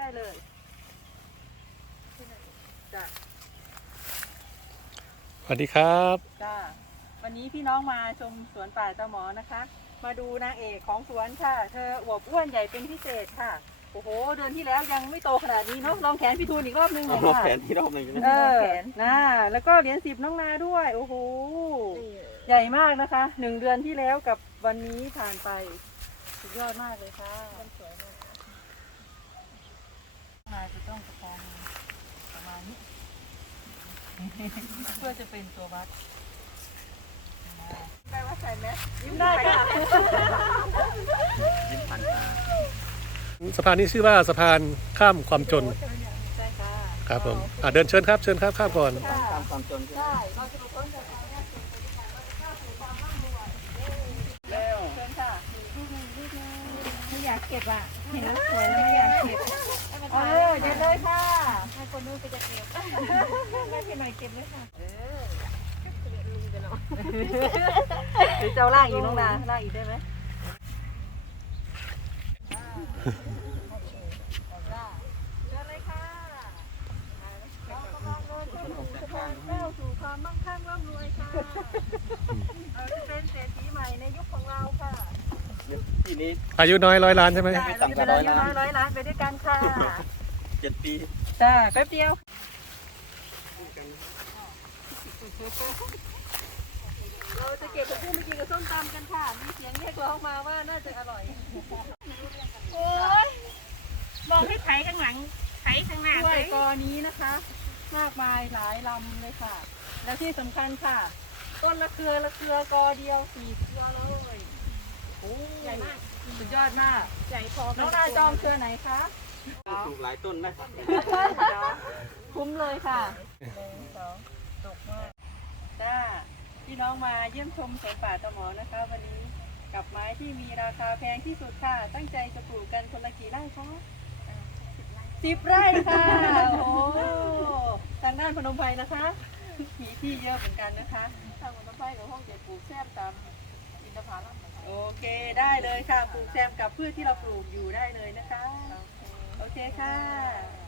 ได้เลยจ้ะสวัสดีครับ จ้าวันนี้พี่น้องมาชมสวนป่าตะหมอนะคะ มาดูนางเอกของสวนค่ะ เธออวบอ้วนใหญ่เป็นพิเศษค่ะ โอ้โห เดือนที่แล้วยังไม่โตขนาดนี้เนาะลองแขนพี่ทูนอีกรอบนึงหน่อยเอาค่ะ แขนที่รอบหนึ่งเออน่าแล้วก็เหรียญสิบน้องนาด้วย โอ้โห ใหญ่มากนะคะ หนึ่งเดือนที่แล้วกับวันนี้ผ่านไป สุดยอดมากเลยค่ะสวยมากมาจะต้องประคองประมาณนี้ เพื่อจะเป็นตัววัดได้ว่าใส่ไหมยิ้มได้ค่ะยิ้มผ่านตาสะพานนี้ชื่อว่าสะพานข้ามความจนใช่ค่ะครับผมอะเดินเชิญครับเชิญครับข้ามก่อนค่ะตามความจนใช่ไหมใช่เราจะรู้ต้นจากการแยกส่วนไปด้วยกันว่าข้าวสู่ความร่ำรวยแล้วเชิญค่ะไม่อยากเก็บอะเห็นแล้วสวยแล้วไม่อยากเก็บเออเดี๋ยวเลยค่ะให้ คนนู้นไปจะเก็บให้พี่หน่อยเก็บด้วยค่ะหรือจะเอาล่างอีกน้องนาล่างอีกได้ไหมเชิญเลยค่ะเรากำลังเดินเข้าสู่สะพานก้าวสู่ความมั่งคั่งร่ำรวยค่ะเราจะเป็นเศรษฐีใหม่ในยุคของเราค่ะปีนี้อายุน้อยร้อยล้านใช่ไหมจ้าเราจะเป็นอายุน้อยร้อยล้านไปด้วยกันค่ะเจ็ดปีจ้าแป๊บเดียวเราจะเก็บผักบุ้งไปกินกับส้มตำกันค่ะ มีเสียงเรียกร้องมาว่าน่าจะอร่อย โอ้ยบอกให้ไถข้างหลังไถข้างหน้ากล้วยเลยกอนี้นะคะ มากมายหลายลำเลยค่ะ และที่สำคัญค่ะ ต้นละเครือละเครือกอเดียวสี่เครือเลยโอ้ใหญ่มาก สุดยอดมาก ใหญ่พอน้องนาจองเครือไหนคะ ปลูกหลายต้นนะคุ้มเลยค่ะหนึ่งสองตกมากจ้าพี่น้องมาเยี่ยมชมสวนป่าตะหมอนะคะ วันนี้กับไม้ที่มีราคาแพงที่สุดค่ะ ตั้งใจจะปลูกกันคนละกี่ไร่คะสิบไร่ค่ะ โอ้ทางด้านพนมไพรนะคะ มีที่เยอะเหมือนกันนะคะทางพนมไพรกับห้องเด็กปลูกแซมตามอินทผลัมโอเคได้เลยค่ะ ปลูกแซมกับพืชที่เราปลูกอยู่ได้เลยนะคะ โอเคค่ะ